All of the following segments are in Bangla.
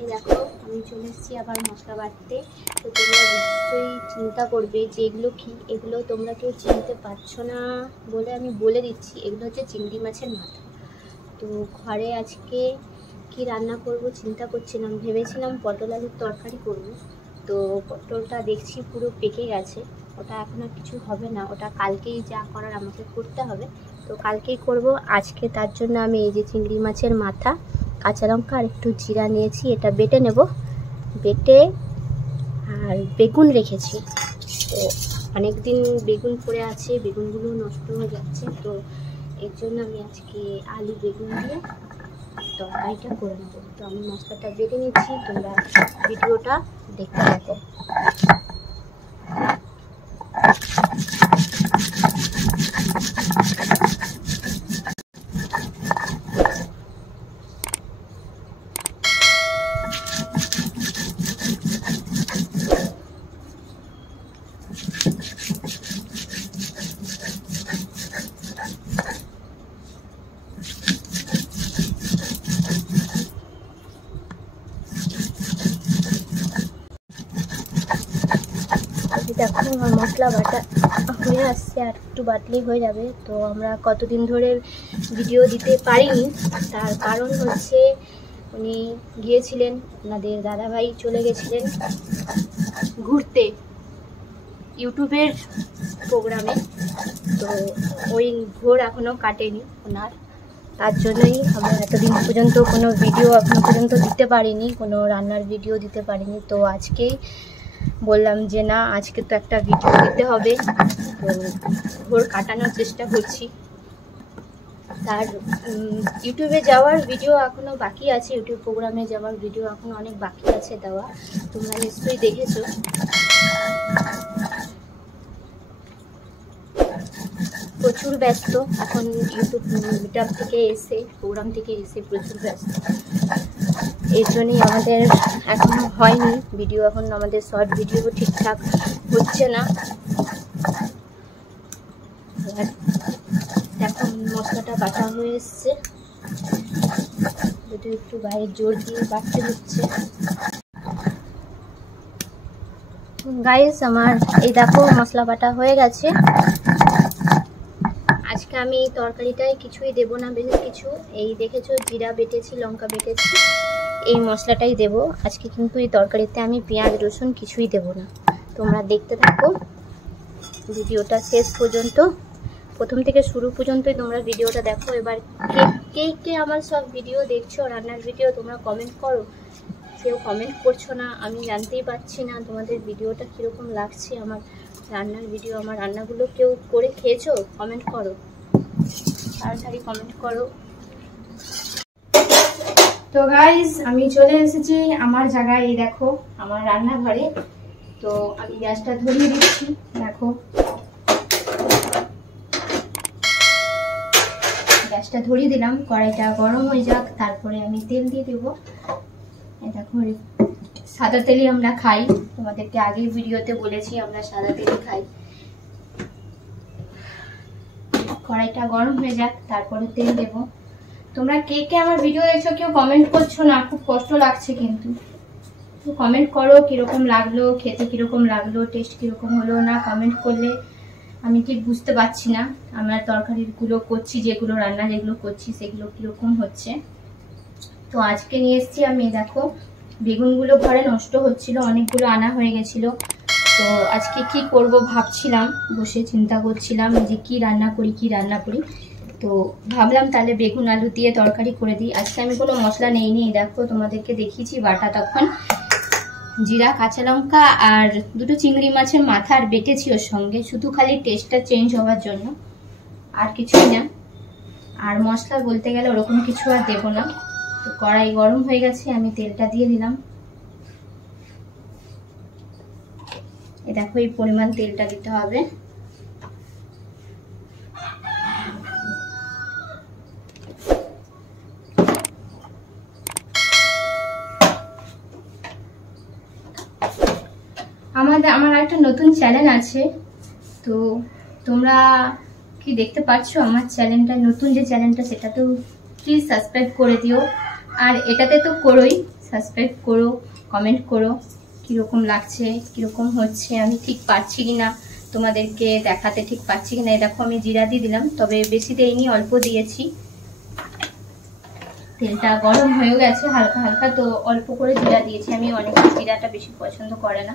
এই দেখো আমি চলে এসেছি আবার মশলা বাটতে। তো তোমরা নিশ্চয়ই চিন্তা করবে যে এগুলো কি, এগুলো তোমরা কেউ চিনতে পারছো না বলে আমি বলে দিচ্ছি, এগুলো হচ্ছে চিংড়ি মাছের মাথা। তো ঘরে আজকে কি রান্না করব চিন্তা করছিলাম, ভেবেছিলাম পটল আলুর তরকারি করব। তো পটলটা দেখছি পুরো পেকে গেছে, ওটা এখন আর কিছু হবে না, ওটা কালকেই যা করার আমাকে করতে হবে। তো কালকেই করব। আজকে তার জন্য আমি এই যে চিংড়ি মাছের মাথা, কাঁচা লঙ্কা আর একটু জিরা নিয়েছি, এটা বেটে নেব। বেটে আর বেগুন রেখেছি। তো অনেক দিন বেগুন পড়ে আছে, বেগুনগুলো নষ্ট হয়ে যাচ্ছে, তো এর জন্য আমি আজকে আলু বেগুন দিয়ে তরকারিটা করে নেব। তো আমি মশলাটা বেটে নিচ্ছি, তোমরা ভিডিওটা দেখতে থাকো। দেখো আমার মশলা বাটা হয়ে আসছে, আর একটু বাটলেই হয়ে যাবে। তো আমরা কতদিন ধরে ভিডিও দিতে পারিনি, তার কারণ হচ্ছে উনি গিয়েছিলেন, ওনাদের দাদাভাই চলে গেছিলেন ঘুরতে ইউটিউবের প্রোগ্রামে। তো ওই ঘোর এখনও কাটেনি ওনার, তার জন্যই আমরা এতদিন পর্যন্ত কোনো ভিডিও এখনো পর্যন্ত দিতে পারিনি, কোনো রান্নার ভিডিও দিতে পারিনি। তো আজকেই বললাম যে না, আজকে তো একটা ভিডিও দিতে হবে। তো ঘোর কাটানোর চেষ্টা করছি। তার ইউটিউবে যাওয়ার ভিডিও এখনও বাকি আছে, ইউটিউব প্রোগ্রামে যাওয়ার ভিডিও এখনও অনেক বাকি আছে দেওয়া, তোমরা নিশ্চয়ই দেখেছো। প্রচুর ব্যস্ত এখন, ইউটিউব মিটআপ থেকে এসে, প্রোগ্রাম থেকে এসে প্রচুর ব্যস্ত। এর জন্যই আমাদের এখনো হয়নি ভিডিও, এখন আমাদের শর্ট ভিডিও ঠিকঠাক হচ্ছে না। দেখো মশলাটা বাটা হয়ে এসছে, যদি একটু গায়ে জোর দিয়ে বাটতে হচ্ছে। গাইস আমার এই দেখো মশলা বাটা হয়ে গেছে। আজকে আমি এই তরকারিটায় কিছুই দেব না, বেশি কিছু, এই দেখেছো জিরা বেটেছি, লঙ্কা বেটেছি, এই মশলাটাই দেব আজকে। কিন্তু এই তরকারিতে আমি পেঁয়াজ রসুন কিছুই দেব না। তোমরা দেখতে থাকো ভিডিওটা শেষ পর্যন্ত, প্রথম থেকে শুরু পর্যন্তই তোমরা ভিডিওটা দেখো। এবার কে কে আমার সব ভিডিও দেখছো, রান্নার ভিডিও, তোমরা কমেন্ট করো। কেউ কমেন্ট করছো না, আমি জানতেই পারছি না তোমাদের ভিডিওটা কীরকম লাগছে। আমার রান্নার ভিডিও, আমার রান্নাগুলো কেউ করে খেয়েছো? কমেন্ট করো, তাড়াতাড়ি কমেন্ট করো। তো গাইস আমি চলে এসেছি আমার জায়গায়, এই দেখো আমার রান্নাঘরে। তো আমি গ্যাসটা ধরিয়ে দিচ্ছি, দেখো গ্যাসটা ধরিয়ে দিলাম, কড়াইটা গরম হয়ে যাক, তারপরে আমি তেল দিয়ে দেবো। এই দেখো সাদা তেলই আমরা খাই, তোমাদেরকে আগের ভিডিওতে বলেছি আমরা সাদা তেলই খাই। কড়াইটা গরম হয়ে যাক, তারপরে তেল দেব। তোমরা কে কে আমার ভিডিও দেখছো কেউ কমেন্ট করছো না, খুব কষ্ট লাগছে। কিন্তু কমেন্ট করো কিরকম লাগলো, খেতে কিরকম লাগলো, টেস্ট কিরকম হলো। না কমেন্ট করলে আমি ঠিক বুঝতে পারছি না আমার তরকারিগুলো করছি, যেগুলো রান্না যেগুলো করছি সেগুলো কিরকম হচ্ছে। তো আজকে নিয়ে এসেছি আমি, দেখো বেগুনগুলো ঘরে নষ্ট হচ্ছিল, অনেকগুলো আনা হয়ে গেছিল। তো আজকে কি করব ভাবছিলাম, বসে চিন্তা করছিলাম যে কি রান্না করি। তো ভাবলাম তাহলে বেগুন আলু দিয়ে তরকারি করে দিই। আজকে আমি কোনো মশলা নেইনি, দেখো তোমাদেরকে দেখিয়েছি বাটা, তখন জিরা কাঁচা লঙ্কা আর দুটো চিংড়ি মাছের মাথা আর বেটেছি ওর সঙ্গে, শুধু খালি টেস্টটা চেঞ্জ হওয়ার জন্য, আর কিছুই না। আর মশলা বলতে গেলে ওরকম কিছু আর দেবো না। তো কড়াই গরম হয়ে গেছে, আমি তেলটা দিয়ে দিলাম। এই দেখো এই পরিমাণ তেলটা দিতে হবে। আমার একটা নতুন চ্যানেল আছে, তো তোমরা কি দেখতে পাচ্ছ আমার চ্যানেলটা, নতুন যে চ্যানেলটা সেটাতেও প্লিজ সাবস্ক্রাইব করে দিও। আর এটাতে তো করোই, সাবস্ক্রাইব করো, কমেন্ট করো কীরকম লাগছে, কীরকম হচ্ছে, আমি ঠিক পারছি কি না, তোমাদেরকে দেখাতে ঠিক পাচ্ছি কিনা। এই দেখো আমি জিরা দিয়ে দিলাম, তবে বেশি দেইনি, অল্প দিয়েছি। তেলটা গরম হয়ে গেছে হালকা হালকা, তো অল্প করে জিরা দিয়েছি আমি, অনেকে জিরাটা বেশি পছন্দ করে না।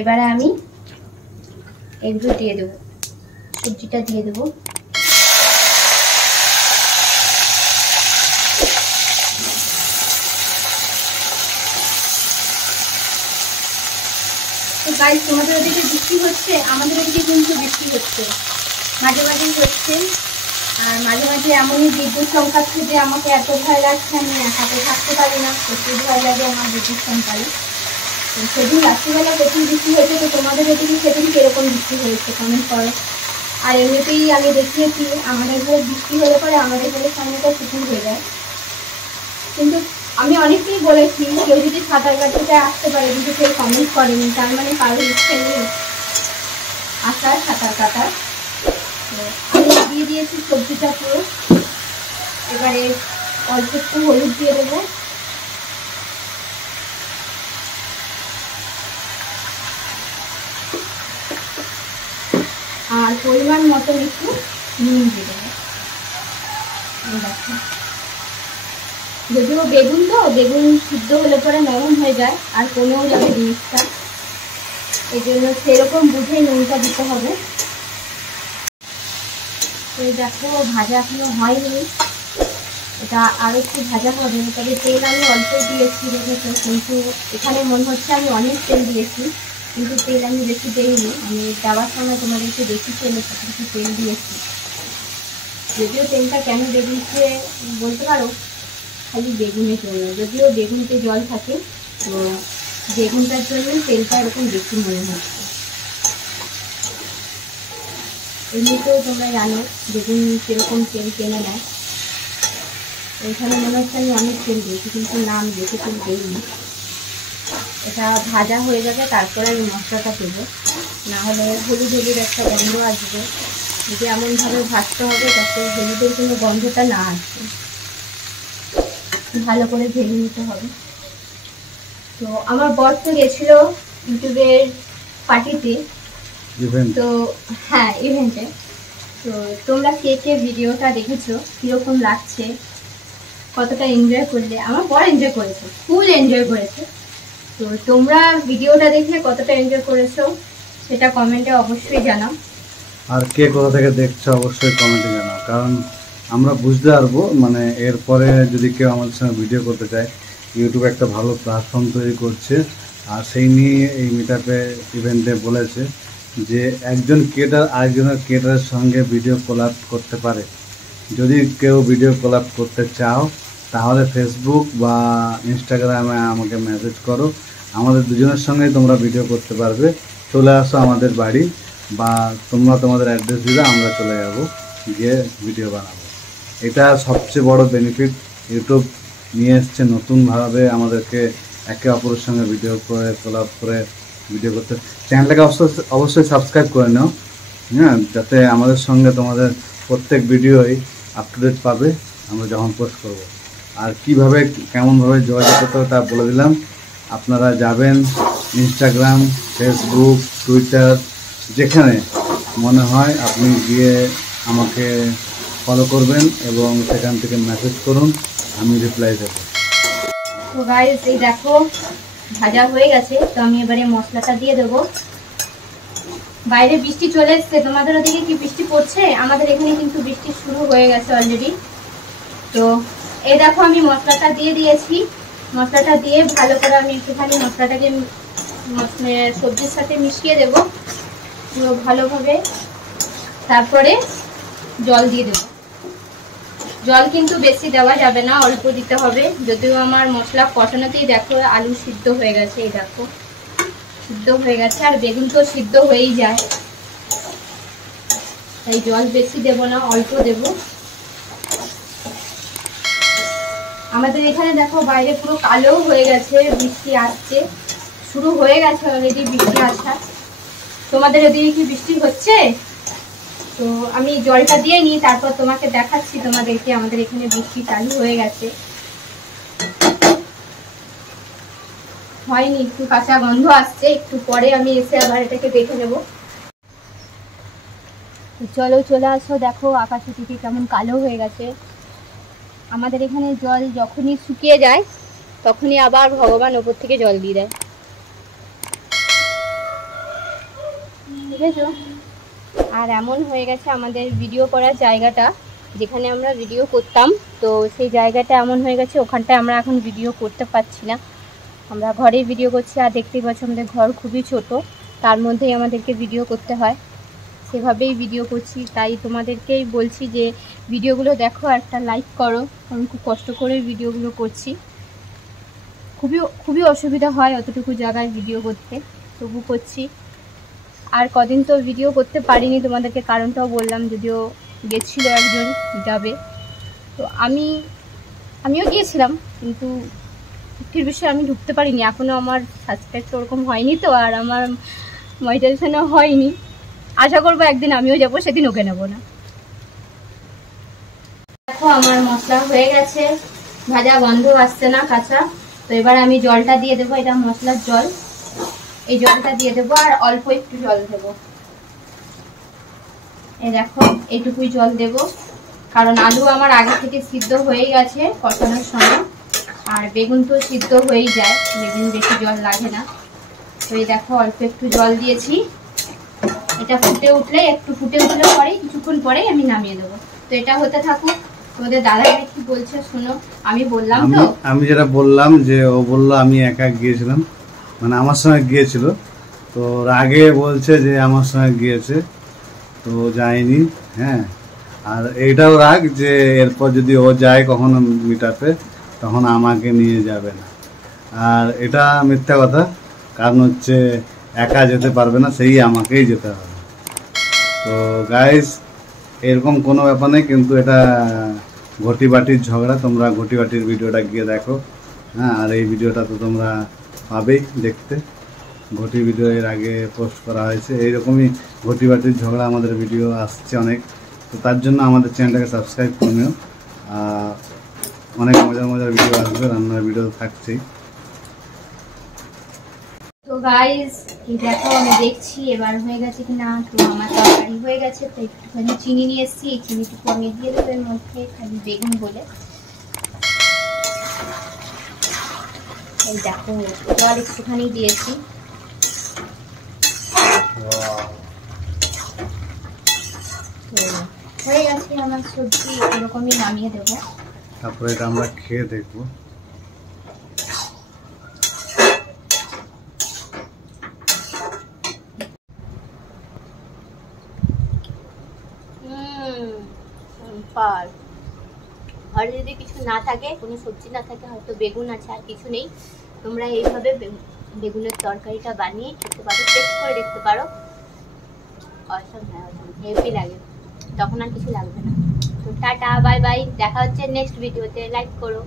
এবারে আমি এগুলো দিয়ে দেবো, সবজিটা দিয়ে দেবো। তো গাইস, তোমাদের ওদিকে বৃষ্টি হচ্ছে, আমাদের ওদিকে কিন্তু বৃষ্টি হচ্ছে, মাঝে মাঝেই হচ্ছে। আর মাঝে মাঝে এমনই বিদ্যুৎ চমকাচ্ছে যে আমাকে এত ভয় লাগছে, আমি হাতে থাকতে পারি না, প্রচুর ভয় লাগে আমার বিদ্যুৎ চমকালে। তো সেদিন রাত্রিবেলা প্রচুর বৃষ্টি হয়েছে, তো তোমাদের ওদিকে সেদিন কিরকম বৃষ্টি হয়েছে কমেন্ট করো। আর এমনিতেই আমি দেখিয়েছি আমাদের ঘরে বৃষ্টি হলে পরে আমাদের ঘরের সামনেটা পুকুর হয়ে যায়। কিন্তু আমি অনেকেই বলেছি কেউ যদি সাঁতার কাটতে আসতে পারে, কিন্তু কেউ কমেন্ট করেনি, তার মানে কারোর ইচ্ছে নেই আসার সাঁতার কাটার। আমি দিয়ে দিয়েছি সবজিটা পুরো। এবারে অল্প একটু হলুদ দিয়ে দেবো, আর পরিমাণ মতো একটু নুন দিয়ে দেবো। যদিও বেগুন, তো বেগুন সিদ্ধ হলে পরে নরম হয়ে যায় আর কমেও যাবে জিনিসটা, এই জন্য সেরকম বুঝে নুনটা দিতে হবে। তো দেখো ভাজা এখনো হয়নি, এটা আরো একটু ভাজা হবে। তবে তেল আমি অল্প দিয়েছি দেখেছো, কিন্তু এখানে মনে হচ্ছে আমি অনেক তেল দিয়েছি, কিন্তু তেল আমি বেশি দিইনি। আমি দেওয়ার সময় তোমাদেরকে বেশি তেল দিয়েছি। যদিও তেলটা কেন বেরিয়েছে বলতে পারো, খালি বেগুনের জন্য। যদিও বেগুনতে জল থাকে, তো বেগুনটার জন্য তেলটা এরকম বেশি মনে হচ্ছে। এমনিতেও তোমরা জানো বেগুন সেরকম তেল টেনে নেয়, এখানে মনে হচ্ছে আমি অনেক তেল দিয়েছি, কিন্তু না, আমি বেশি তেল দিইনি। এটা ভাজা হয়ে যাবে, তারপরে আমি মশলাটা দেবো, না হলে হলুদ হলুদ একটা গন্ধ আসবে। যদি এমনভাবে ভাজতে হবে যাতে হলুদের কোনো গন্ধটা না আসে, ভালো করে ভেজে নিতে হবে। তো আমার বর তো গেছিলো ইউটিউবের পার্টিতে, তো হ্যাঁ ইভেন্টে। তো তোমরা কে কে ভিডিওটা দেখেছো, কীরকম লাগছে, কতটা এনজয় করলে? আমার বর এনজয় করেছে, ফুল এনজয় করেছে। তো তোমরা ভিডিওটা দেখে কতটা এনজয় করেছো সেটা কমেন্টে অবশ্যই জানাও। আর কে কোথা থেকে দেখছো অবশ্যই কমেন্টে জানাও, কারণ আমরা বুঝতে পারবো, মানে এরপরে যদি কেউ আমাদের সঙ্গে ভিডিও করতে চায়, ইউটিউব একটা ভালো প্ল্যাটফর্ম তৈরি করছে। আর সেই নিয়ে এই মিটআপে ইভেন্টে বলেছে যে একজন ক্রিয়েটার আরেকজনের ক্রিয়েটারের সঙ্গে ভিডিও কোলাব করতে পারে। যদি কেউ ভিডিও কোলাব করতে চাও তাহলে ফেসবুক বা ইনস্টাগ্রামে আমাকে মেসেজ করো, আমাদের দুজনের সঙ্গেই তোমরা ভিডিও করতে পারবে। চলে আসো আমাদের বাড়ি, বা তোমরা তোমাদের অ্যাড্রেস দিলে আমরা চলে যাব, গিয়ে ভিডিও বানাবো। এটা সবচেয়ে বড় বেনিফিট ইউটিউব নিয়ে এসছে, নতুনভাবে আমাদেরকে একে অপরের সঙ্গে ভিডিও করে কোলাব করে ভিডিও করতে। চ্যানেলটাকে অবশ্যই সাবস্ক্রাইব করে নাও, হ্যাঁ, যাতে আমাদের সঙ্গে তোমাদের প্রত্যেক ভিডিওই আপ টু ডেট পাবে আমরা যখন পোস্ট করব। আর কীভাবে কেমনভাবে যোগাযোগ করতে হবে তা বলে দিলাম। আপনারা যাবেন ইনস্টাগ্রাম, ফেসবুক, টুইটার, যেখানে মনে হয় আপনি গিয়ে আমাকে ফলো করবেন এবং সেখান থেকে মেসেজ করুন, আমি রিপ্লাই দেবো। তো গাইস, এই দেখো ভাজা হয়ে গেছে, তো আমি এবারে মশলাটা দিয়ে দেবো। বাইরে বৃষ্টি চলে এসছে, তোমাদের ওদিকে কি বৃষ্টি পড়ছে? আমাদের এখানে কিন্তু বৃষ্টি শুরু হয়ে গেছে অলরেডি। তো এই দেখো আমি মশলাটা দিয়ে দিয়েছি, মশলাটা দিয়ে ভালো করে আমি একটুখানি মশলাটাকে সবজির সাথে মিশিয়ে দেবো পুরো ভালোভাবে। তারপরে জল দিয়ে দেবো। জল কিন্তু বেশি দেওয়া যাবে না, অল্প দিতে হবে। যদিও আমার মশলা কষানোতেই দেখো আলু সিদ্ধ হয়ে গেছে, এই দেখো সিদ্ধ হয়ে গেছে, আর বেগুন তো সিদ্ধ হয়েই যায়, তাই জল বেশি দেব না, অল্প দেব। আমাদের এখানে দেখো বাইরে পুরো কালো হয়ে গেছে, বৃষ্টি আসছে, শুরু হয়ে গেছে অলরেডি বৃষ্টি আসা। তোমাদের ওদিকে কি বৃষ্টি হচ্ছে? তো আমি জলটা দিয়ে নিই, তারপর তোমাকে দেখাচ্ছি তোমাদেরকে আমাদের এখানে বৃষ্টি চালু হয়ে গেছে। হয়নি, একটু কাঁচা গন্ধ আসছে, একটু পরে আমি এসে আবার এটাকে দেখে নেব। চলো চলে আসো, দেখো আকাশে থেকে কেমন কালো হয়ে গেছে। আমাদের এখানে জল যখনই শুকিয়ে যায় তখনই আবার ভগবান ওপর থেকে জল দিয়ে দেয়, বুঝেছো? আর এমন হয়ে গেছে আমাদের ভিডিও করার জায়গাটা, যেখানে আমরা ভিডিও করতাম, তো সেই জায়গাটা এমন হয়ে গেছে ওখানটায় আমরা এখন ভিডিও করতে পারছি না। আমরা ঘরেই ভিডিও করছি, আর দেখতেই পাচ্ছ আমাদের ঘর খুবই ছোট, তার মধ্যেই আমাদেরকে ভিডিও করতে হয়, সেভাবেই ভিডিও করছি। তাই তোমাদেরকেই বলছি যে ভিডিওগুলো দেখো, একটা লাইক করো, আমি খুব কষ্ট করে ভিডিওগুলো করছি। খুবই অসুবিধা হয় অতটুকু জায়গায় ভিডিও করতে, তবু করছি। আর কদিন তো ভিডিও করতে পারিনি, তোমাদেরকে কারণটাও বললাম, যদিও গেছিলো একজন যাবে, তো আমিও গিয়েছিলাম, কিন্তু দুঃখের বিষয়ে আমি ঢুকতে পারিনি। এখনও আমার সাবস্ক্রাইব তো ওরকম হয়নি, তো আর আমার মনিটাইজেশনও হয়নি। আশা করবো একদিন আমিও যাবো, সেদিন ওকে নেবো না। দেখো আমার মশলা হয়ে গেছে, ভাজা গন্ধ আসছে না, কাঁচা। তো এবার আমি জলটা দিয়ে দেবো, এটা মশলার জল, এই জলটা দিয়ে দেবো, আর অল্প একটু জল দেবো। এই দেখো এইটুকুই জল দেবো, কারণ আলু আমার আগে থেকে সিদ্ধ হয়ে গেছে কষানোর সময়, আর বেগুন তো সিদ্ধ হয়েই যায়, বেগুন বেশি জল লাগে না। তো এই দেখো অল্প একটু জল দিয়েছি, এটা ফুটে উঠলে পরে কিছুক্ষণ পরেই আমি নামিয়ে দেবো। তো এটা হতে থাকুক। তোমাদের দাদা কি বলছে শোনো। আমি বললাম তো, আমি যেটা বললাম যে ও বললো আমি একা গিয়েছিলাম, মানে আমার সঙ্গে গিয়েছিল, তো রাগে বলছে যে আমার সঙ্গে গিয়েছে, তো যায়নি। হ্যাঁ, আর এইটাও রাগ যে এরপর যদি ও যায় কখনো মিটাপে, তখন আমাকে নিয়ে যাবে না। আর এটা মিথ্যা কথা, কারণ হচ্ছে একা যেতে পারবে না, সেই আমাকেই যেতে হবে। তো গাইস, এরকম কোনো ব্যাপার নেই, কিন্তু এটা ঘটি বাটির ঝগড়া। তোমরা ঘটি বাটির ভিডিওটা গিয়ে দেখো। হ্যাঁ, আর এই ভিডিওটা তো তোমরা পাবেই দেখতে, ঘটি ভিডিও এর আগে পোস্ট করা হয়েছে। এইরকমই ঘটি বাটির ঝগড়া আমাদের ভিডিও আসছে অনেক, তো তার জন্য আমাদের চ্যানেলটাকে সাবস্ক্রাইব করে নিও। অনেক মজার ভিডিও আসবে, রান্নার ভিডিও থাকছেই। তো গাইস দেখো আমি দেখছি এবার হয়ে গেছে কিনা। তো আমার তরকারি হয়ে গেছে, তো একটুখানি চিনি নিয়ে এসেছি, এই চিনিটুকু আমি দিয়ে দেবো এর মধ্যে, খালি বেগুন বলে। এই দেখো জল একটুখানি দিয়েছি। হয়ে গেছে আমার সবজি, এরকমই নামিয়ে দেবো। তারপরে এটা আমরা খেয়ে দেখবো। ঘরে যদি কিছু না থাকে, কোনো সবজি না থাকে, হয়তো বেগুন আছে আর কিছু নেই, তোমরা এইভাবে বেগুনের তরকারিটা বানিয়ে খেতে পারো, টেস্ট করে দেখতে পারো। হেভি লাগে, তখন আর কিছু লাগবে না। তো টাটা বাই বাই, দেখা হচ্ছে নেক্সট ভিডিওতে। লাইক করো।